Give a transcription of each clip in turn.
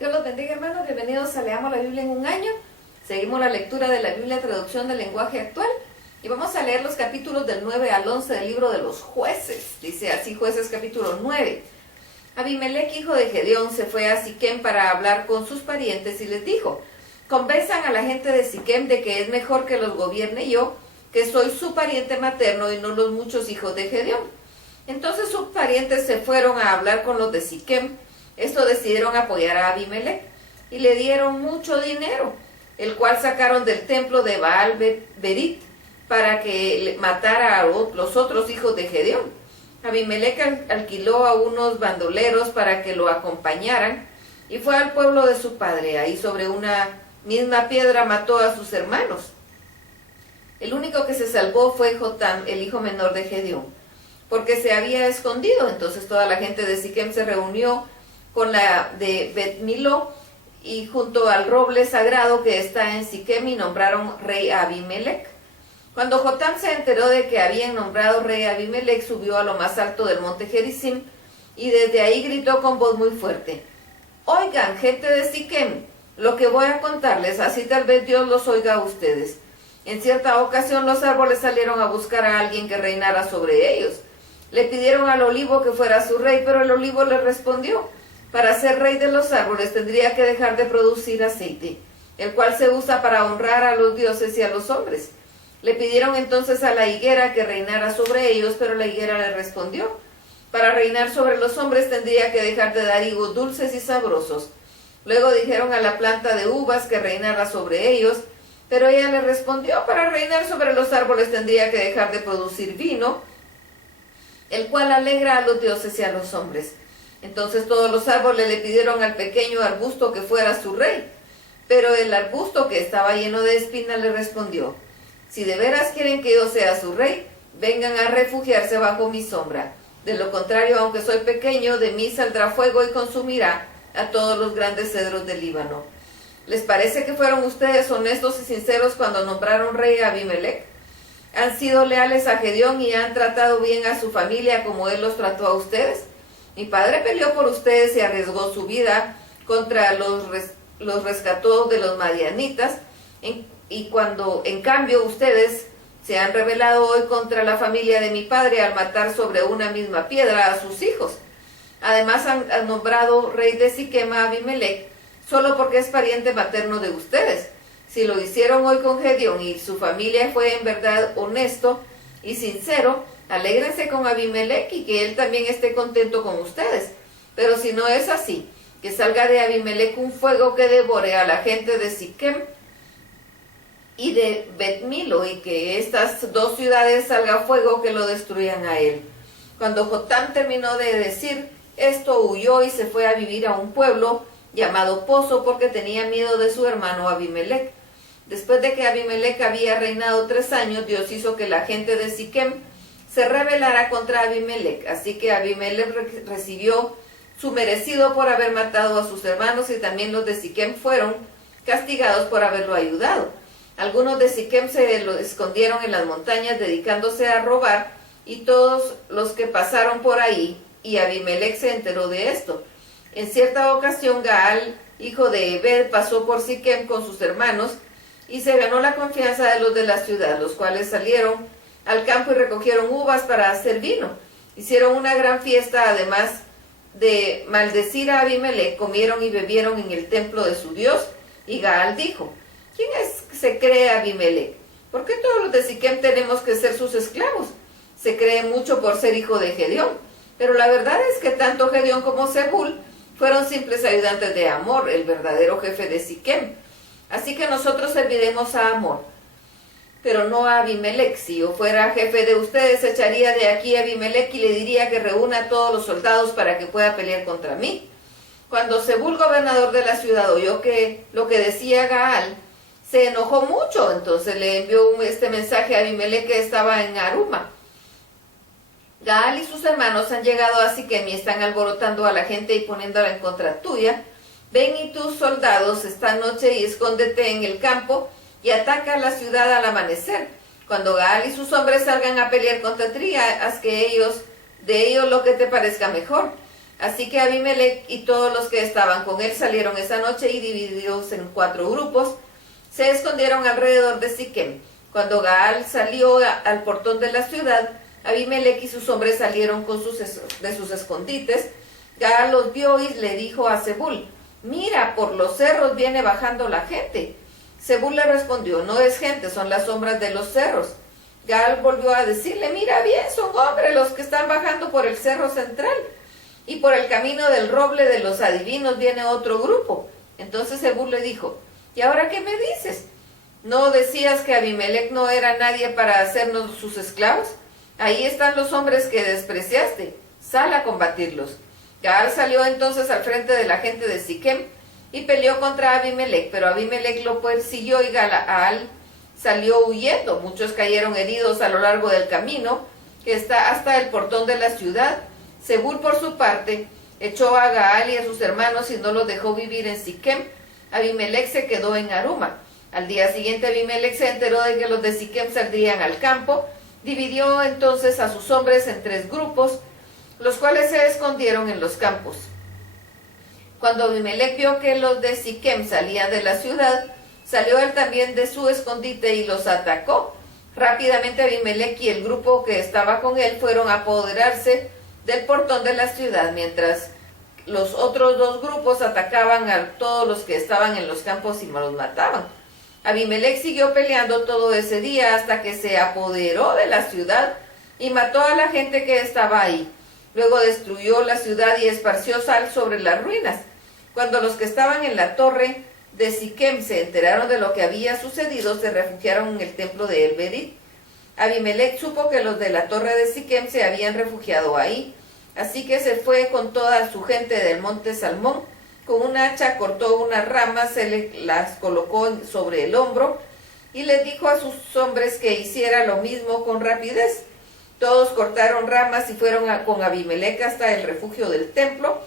Dios los bendiga, hermanos. Bienvenidos a Leamos la Biblia en un año. Seguimos la lectura de la Biblia, traducción del lenguaje actual. Y vamos a leer los capítulos del 9 al 11 del libro de los Jueces. Dice así, Jueces capítulo 9. Abimelec, hijo de Gedeón, se fue a Siquem para hablar con sus parientes y les dijo: convenzan a la gente de Siquem de que es mejor que los gobierne yo, que soy su pariente materno y no los muchos hijos de Gedeón. Entonces sus parientes se fueron a hablar con los de Siquem. Esto decidieron apoyar a Abimelec y le dieron mucho dinero, el cual sacaron del templo de Baal Berit para que matara a los otros hijos de Gedeón. Abimelec alquiló a unos bandoleros para que lo acompañaran y fue al pueblo de su padre. Ahí sobre una misma piedra mató a sus hermanos. El único que se salvó fue Jotam, el hijo menor de Gedeón, porque se había escondido. Entonces toda la gente de Siquem se reunió con la de Bet-Miló y junto al roble sagrado que está en Siquem y nombraron rey a Abimelec. Cuando Jotam se enteró de que habían nombrado rey a Abimelec, subió a lo más alto del monte Gerizim y desde ahí gritó con voz muy fuerte: oigan, gente de Siquem, lo que voy a contarles, así tal vez Dios los oiga a ustedes. En cierta ocasión los árboles salieron a buscar a alguien que reinara sobre ellos. Le pidieron al olivo que fuera su rey, pero el olivo les respondió: para ser rey de los árboles tendría que dejar de producir aceite, el cual se usa para honrar a los dioses y a los hombres. Le pidieron entonces a la higuera que reinara sobre ellos, pero la higuera le respondió: para reinar sobre los hombres tendría que dejar de dar higos dulces y sabrosos. Luego dijeron a la planta de uvas que reinara sobre ellos, pero ella le respondió: para reinar sobre los árboles tendría que dejar de producir vino, el cual alegra a los dioses y a los hombres. Entonces todos los árboles le pidieron al pequeño arbusto que fuera su rey, pero el arbusto, que estaba lleno de espinas, le respondió: si de veras quieren que yo sea su rey, vengan a refugiarse bajo mi sombra. De lo contrario, aunque soy pequeño, de mí saldrá fuego y consumirá a todos los grandes cedros del Líbano. ¿Les parece que fueron ustedes honestos y sinceros cuando nombraron rey a Abimelec? ¿Han sido leales a Gedeón y han tratado bien a su familia como él los trató a ustedes? Mi padre peleó por ustedes y arriesgó su vida contra los rescató de los madianitas, y cuando en cambio ustedes se han rebelado hoy contra la familia de mi padre al matar sobre una misma piedra a sus hijos. Además han nombrado rey de Siquem a Abimelec solo porque es pariente materno de ustedes. Si lo hicieron hoy con Gedeón y su familia fue en verdad honesto y sincero, alégrense con Abimelec y que él también esté contento con ustedes. Pero si no es así, que salga de Abimelec un fuego que devore a la gente de Siquem y de Bet-Miló, y que estas dos ciudades salga fuego que lo destruyan a él. Cuando Jotam terminó de decir esto, huyó y se fue a vivir a un pueblo llamado Pozo, porque tenía miedo de su hermano Abimelec. Después de que Abimelec había reinado 3 años, Dios hizo que la gente de Siquem se rebelara contra Abimelec, así que Abimelec recibió su merecido por haber matado a sus hermanos, y también los de Siquem fueron castigados por haberlo ayudado. Algunos de Siquem se lo escondieron en las montañas dedicándose a robar, y todos los que pasaron por ahí, y Abimelec se enteró de esto. En cierta ocasión Gaal, hijo de Ebed, pasó por Siquem con sus hermanos y se ganó la confianza de los de la ciudad, los cuales salieron al campo y recogieron uvas para hacer vino. Hicieron una gran fiesta, además de maldecir a Abimelec, comieron y bebieron en el templo de su Dios, y Gaal dijo: ¿quién se cree Abimelec? ¿Por qué todos los de Siquem tenemos que ser sus esclavos? Se cree mucho por ser hijo de Gedeón, pero la verdad es que tanto Gedeón como Zebul fueron simples ayudantes de Amor, el verdadero jefe de Siquem. Así que nosotros serviremos a Amor, pero no a Abimelec. Si yo fuera jefe de ustedes, echaría de aquí a Abimelec y le diría que reúna a todos los soldados para que pueda pelear contra mí. Cuando Zebul, gobernador de la ciudad, oyó lo que decía Gaal, se enojó mucho. Entonces le envió este mensaje a Abimelec, que estaba en Aruma: Gaal y sus hermanos han llegado a Siquem y están alborotando a la gente y poniéndola en contra tuya. Ven y tus soldados esta noche y escóndete en el campo y ataca la ciudad al amanecer. Cuando Gaal y sus hombres salgan a pelear contra ti, haz de ellos lo que te parezca mejor. Así que Abimelec y todos los que estaban con él salieron esa noche y divididos en 4 grupos, se escondieron alrededor de Siquem. Cuando Gaal salió al portón de la ciudad, Abimelec y sus hombres salieron de sus escondites. Gaal los vio y le dijo a Zebul: mira, por los cerros viene bajando la gente. Zebul le respondió: no es gente, son las sombras de los cerros. Gaal volvió a decirle: mira bien, son hombres los que están bajando por el cerro central. Y por el camino del roble de los adivinos viene otro grupo. Entonces Zebul le dijo: ¿y ahora qué me dices? ¿No decías que Abimelec no era nadie para hacernos sus esclavos? Ahí están los hombres que despreciaste, sal a combatirlos. Gaal salió entonces al frente de la gente de Siquem y peleó contra Abimelec, pero Abimelec lo persiguió y Gaal salió huyendo. Muchos cayeron heridos a lo largo del camino que está hasta el portón de la ciudad. Zebul, por su parte, echó a Gaal y a sus hermanos y no los dejó vivir en Siquem. Abimelec se quedó en Aruma. Al día siguiente Abimelec se enteró de que los de Siquem saldrían al campo. Dividió entonces a sus hombres en 3 grupos, los cuales se escondieron en los campos. Cuando Abimelec vio que los de Siquem salían de la ciudad, salió él también de su escondite y los atacó. Rápidamente Abimelec y el grupo que estaba con él fueron a apoderarse del portón de la ciudad, mientras los otros 2 grupos atacaban a todos los que estaban en los campos y los mataban. Abimelec siguió peleando todo ese día hasta que se apoderó de la ciudad y mató a la gente que estaba ahí. Luego destruyó la ciudad y esparció sal sobre las ruinas. Cuando los que estaban en la torre de Siquem se enteraron de lo que había sucedido, se refugiaron en el templo de El-Berit. Abimelec supo que los de la torre de Siquem se habían refugiado ahí, así que se fue con toda su gente del monte Salmón. Con un hacha cortó unas ramas, las colocó sobre el hombro y les dijo a sus hombres que hiciera lo mismo con rapidez. Todos cortaron ramas y fueron con Abimelec hasta el refugio del templo.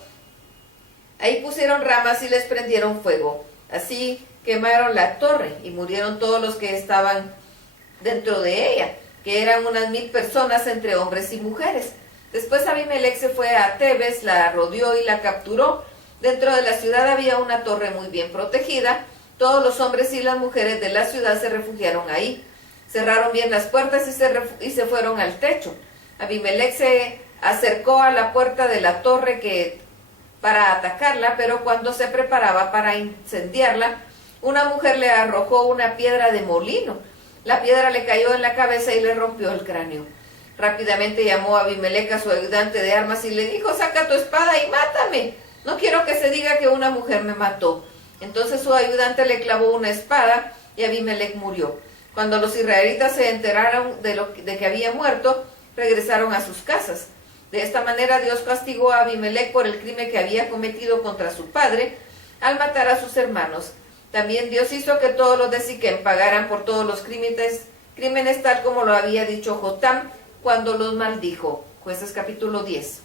Ahí pusieron ramas y les prendieron fuego. Así quemaron la torre y murieron todos los que estaban dentro de ella, que eran unas 1000 personas entre hombres y mujeres. Después Abimelec se fue a Tebes, la rodeó y la capturó. Dentro de la ciudad había una torre muy bien protegida. Todos los hombres y las mujeres de la ciudad se refugiaron ahí. Cerraron bien las puertas y se fueron al techo. Abimelec se acercó a la puerta de la torre para atacarla, pero cuando se preparaba para incendiarla, una mujer le arrojó una piedra de molino. La piedra le cayó en la cabeza y le rompió el cráneo. Rápidamente llamó a Abimelec a su ayudante de armas y le dijo: saca tu espada y mátame. No quiero que se diga que una mujer me mató. Entonces su ayudante le clavó una espada y Abimelec murió. Cuando los israelitas se enteraron de que había muerto, regresaron a sus casas. De esta manera Dios castigó a Abimelec por el crimen que había cometido contra su padre al matar a sus hermanos. También Dios hizo que todos los de Siquem pagaran por todos los crímenes tal como lo había dicho Jotam cuando los maldijo. Jueces capítulo 10.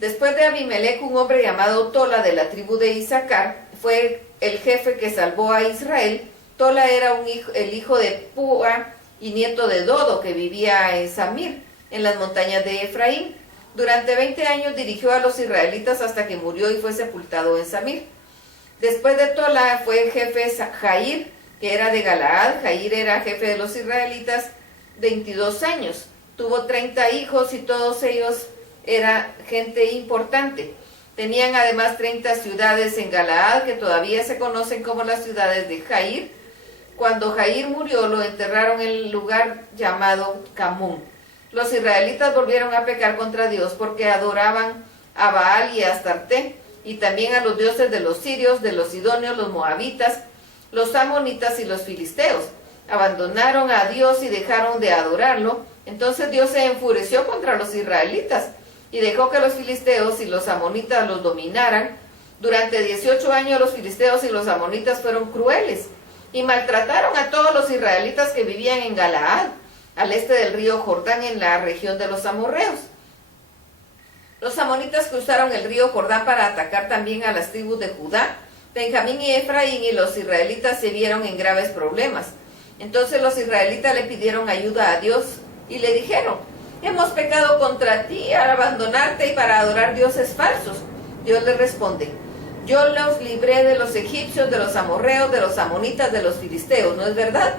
Después de Abimelec, un hombre llamado Tola de la tribu de Isaacar fue el jefe que salvó a Israel. Tola era el hijo de Púa y nieto de Dodo, que vivía en Samir, en las montañas de Efraín. Durante 20 años dirigió a los israelitas hasta que murió y fue sepultado en Samir. Después de Tola fue jefe Jair, que era de Galaad. Jair era jefe de los israelitas 22 años. Tuvo 30 hijos y todos ellos era gente importante. Tenían además 30 ciudades en Galaad que todavía se conocen como las ciudades de Jair. Cuando Jair murió, lo enterraron en el lugar llamado Camún. Los israelitas volvieron a pecar contra Dios porque adoraban a Baal y a Astarte, y también a los dioses de los sirios, de los sidonios, los moabitas, los amonitas y los filisteos. Abandonaron a Dios y dejaron de adorarlo. Entonces Dios se enfureció contra los israelitas y dejó que los filisteos y los amonitas los dominaran. Durante 18 años los filisteos y los amonitas fueron crueles y maltrataron a todos los israelitas que vivían en Galaad, al este del río Jordán, en la región de los amorreos. Los amonitas cruzaron el río Jordán para atacar también a las tribus de Judá, Benjamín y Efraín, y los israelitas se vieron en graves problemas. Entonces los israelitas le pidieron ayuda a Dios y le dijeron: hemos pecado contra ti al abandonarte y para adorar dioses falsos. Dios le responde, yo los libré de los egipcios, de los amorreos, de los amonitas, de los filisteos, ¿no es verdad?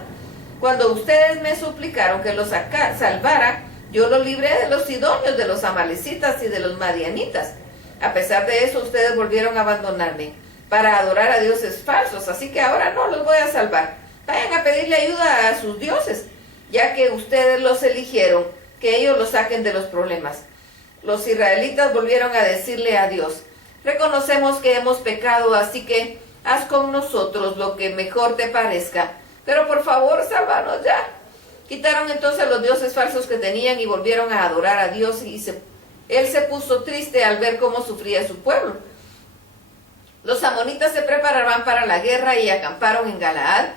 Cuando ustedes me suplicaron que los salvara, yo los libré de los sidonios, de los amalecitas y de los madianitas. A pesar de eso, ustedes volvieron a abandonarme para adorar a dioses falsos, así que ahora no los voy a salvar. Vayan a pedirle ayuda a sus dioses, ya que ustedes los eligieron, que ellos los saquen de los problemas. Los israelitas volvieron a decirle a Dios, reconocemos que hemos pecado, así que haz con nosotros lo que mejor te parezca, pero por favor, sálvanos ya. Quitaron entonces los dioses falsos que tenían y volvieron a adorar a Dios, y él se puso triste al ver cómo sufría su pueblo. Los amonitas se preparaban para la guerra y acamparon en Galaad.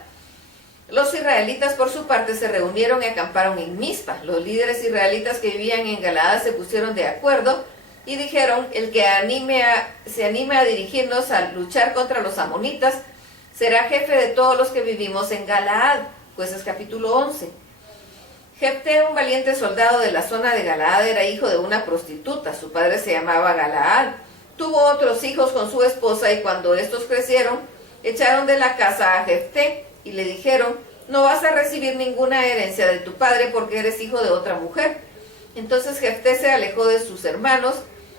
Los israelitas, por su parte, se reunieron y acamparon en Mizpa. Los líderes israelitas que vivían en Galaad se pusieron de acuerdo y dijeron, el que se anime a dirigirnos a luchar contra los amonitas será jefe de todos los que vivimos en Galaad. Jueces capítulo 11. Jefté, un valiente soldado de la zona de Galaad, era hijo de una prostituta. Su padre se llamaba Galaad. Tuvo otros hijos con su esposa y cuando estos crecieron, echaron de la casa a Jefté y le dijeron, no vas a recibir ninguna herencia de tu padre porque eres hijo de otra mujer. Entonces Jefté se alejó de sus hermanos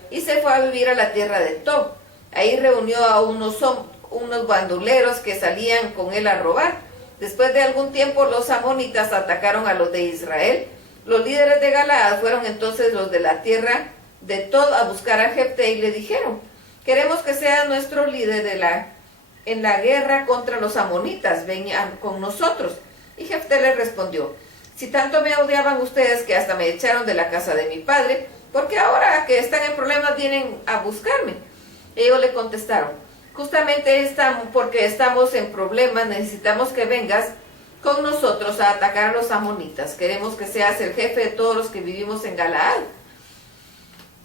y se fue a vivir a la tierra de Tob. Ahí reunió a unos bandoleros que salían con él a robar. Después de algún tiempo los amonitas atacaron a los de Israel. Los líderes de Galaad fueron entonces los de la tierra de Tob a buscar a Jefté y le dijeron, queremos que sea nuestro líder en la guerra contra los amonitas, vengan con nosotros. Y Jefté le respondió, si tanto me odiaban ustedes que hasta me echaron de la casa de mi padre, ¿por qué ahora que están en problemas vienen a buscarme? Ellos le contestaron, justamente porque estamos en problemas, necesitamos que vengas con nosotros a atacar a los amonitas. Queremos que seas el jefe de todos los que vivimos en Galaad.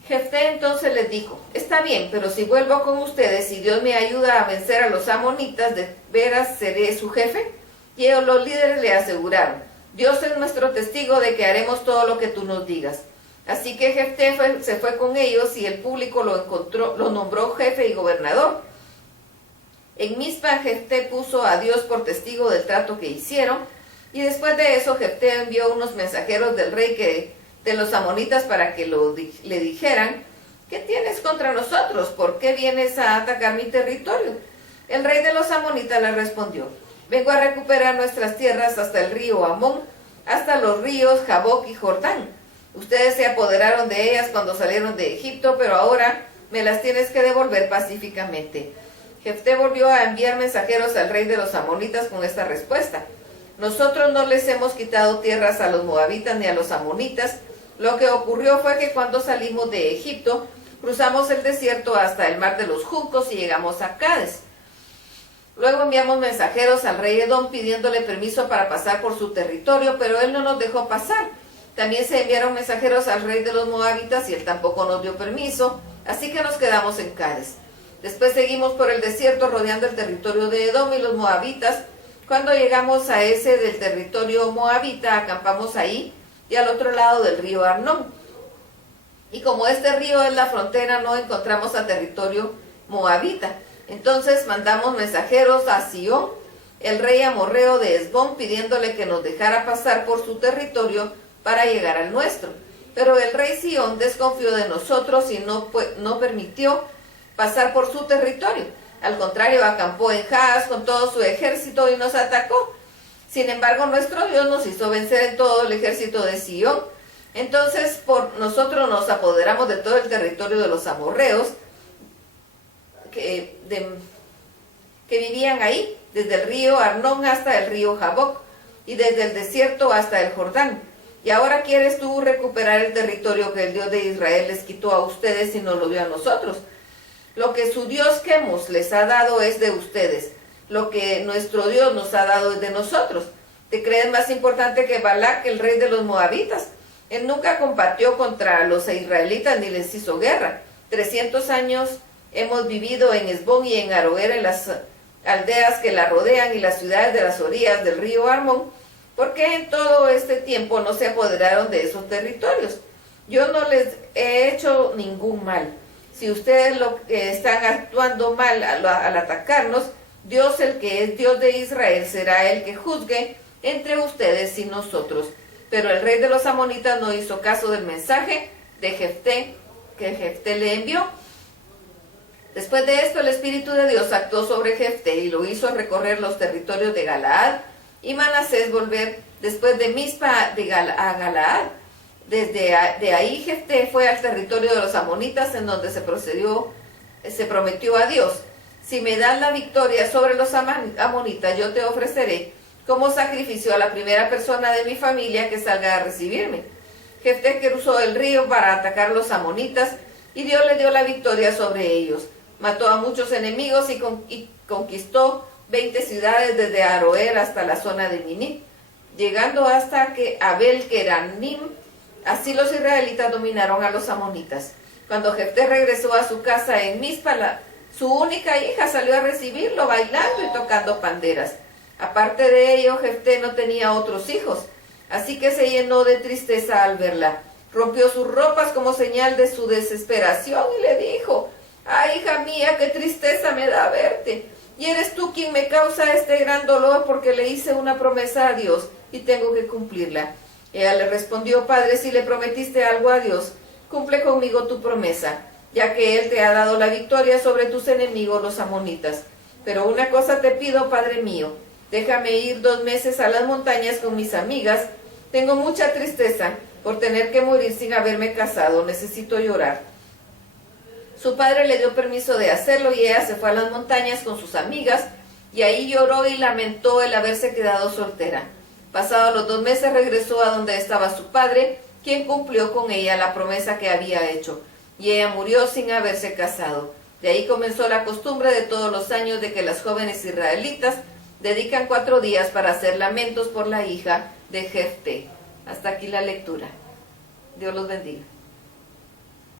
Jefté entonces les dijo, está bien, pero si vuelvo con ustedes y Dios me ayuda a vencer a los amonitas, ¿de veras seré su jefe? Y ellos, los líderes, le aseguraron, Dios es nuestro testigo de que haremos todo lo que tú nos digas. Así que Jefté se fue con ellos y el público lo nombró jefe y gobernador. En Mizpa, Jefté puso a Dios por testigo del trato que hicieron, y después de eso Jefté envió unos mensajeros del rey de los amonitas para que le dijeran, ¿qué tienes contra nosotros? ¿Por qué vienes a atacar mi territorio? El rey de los amonitas le respondió, vengo a recuperar nuestras tierras hasta el río Amón, hasta los ríos Jaboc y Jordán. Ustedes se apoderaron de ellas cuando salieron de Egipto, pero ahora me las tienes que devolver pacíficamente. Jefté volvió a enviar mensajeros al rey de los amonitas con esta respuesta, nosotros no les hemos quitado tierras a los moabitas ni a los amonitas. Lo que ocurrió fue que cuando salimos de Egipto, cruzamos el desierto hasta el mar de los juncos y llegamos a Cades. Luego enviamos mensajeros al rey Edom pidiéndole permiso para pasar por su territorio, pero él no nos dejó pasar. También se enviaron mensajeros al rey de los moabitas y él tampoco nos dio permiso, así que nos quedamos en Cades. Después seguimos por el desierto rodeando el territorio de Edom y los moabitas. Cuando llegamos a ese del territorio moabita, acampamos ahí y al otro lado del río Arnón. Y como este río es la frontera, no encontramos a territorio moabita. Entonces mandamos mensajeros a Sihón, el rey amorreo de Hesbón, pidiéndole que nos dejara pasar por su territorio para llegar al nuestro. Pero el rey Sihón desconfió de nosotros y no permitió pasar por su territorio. Al contrario, acampó en Jahaz con todo su ejército y nos atacó. Sin embargo, nuestro Dios nos hizo vencer en todo el ejército de Sihón. Entonces, nosotros nos apoderamos de todo el territorio de los amorreos que vivían ahí, desde el río Arnón hasta el río Jaboc, y desde el desierto hasta el Jordán. Y ahora quieres tú recuperar el territorio que el Dios de Israel les quitó a ustedes y nos lo dio a nosotros. Lo que su Dios Quemos les ha dado es de ustedes. Lo que nuestro Dios nos ha dado es de nosotros. ¿Te crees más importante que Balac, el rey de los moabitas? Él nunca combatió contra los israelitas ni les hizo guerra. 300 años hemos vivido en Hesbón y en Aroer, en las aldeas que la rodean y las ciudades de las orillas del río Armón, ¿Por qué en todo este tiempo no se apoderaron de esos territorios? Yo no les he hecho ningún mal. Si ustedes están actuando mal al atacarnos, Dios, el que es Dios de Israel, será el que juzgue entre ustedes y nosotros. Pero el rey de los amonitas no hizo caso del mensaje de Jefté, que Jefté le envió. Después de esto, el Espíritu de Dios actuó sobre Jefté y lo hizo recorrer los territorios de Galaad y Manasés, volver después de Mizpa a Galaad. Desde ahí Jefté fue al territorio de los amonitas, en donde se prometió a Dios: si me das la victoria sobre los amonitas, yo te ofreceré como sacrificio a la primera persona de mi familia que salga a recibirme. Jefté cruzó el río para atacar a los amonitas, y Dios le dio la victoria sobre ellos. Mató a muchos enemigos y conquistó 20 ciudades desde Aroer hasta la zona de Miní, llegando hasta que Abel-Queranim. Así los israelitas dominaron a los amonitas. Cuando Jefté regresó a su casa en Mizpa, su única hija salió a recibirlo bailando y tocando panderas. Aparte de ello, Jefté no tenía otros hijos, así que se llenó de tristeza al verla. Rompió sus ropas como señal de su desesperación y le dijo: «¡Ay, hija mía, qué tristeza me da verte! Y eres tú quien me causa este gran dolor, porque le hice una promesa a Dios y tengo que cumplirla». Ella le respondió: «Padre, si le prometiste algo a Dios, cumple conmigo tu promesa, ya que Él te ha dado la victoria sobre tus enemigos los amonitas. Pero una cosa te pido, Padre mío, déjame ir 2 meses a las montañas con mis amigas. Tengo mucha tristeza por tener que morir sin haberme casado, necesito llorar». Su padre le dio permiso de hacerlo y ella se fue a las montañas con sus amigas, y ahí lloró y lamentó el haberse quedado soltera. Pasados los 2 meses regresó a donde estaba su padre, quien cumplió con ella la promesa que había hecho, y ella murió sin haberse casado. De ahí comenzó la costumbre de todos los años de que las jóvenes israelitas dedican 4 días para hacer lamentos por la hija de Jefté. Hasta aquí la lectura. Dios los bendiga.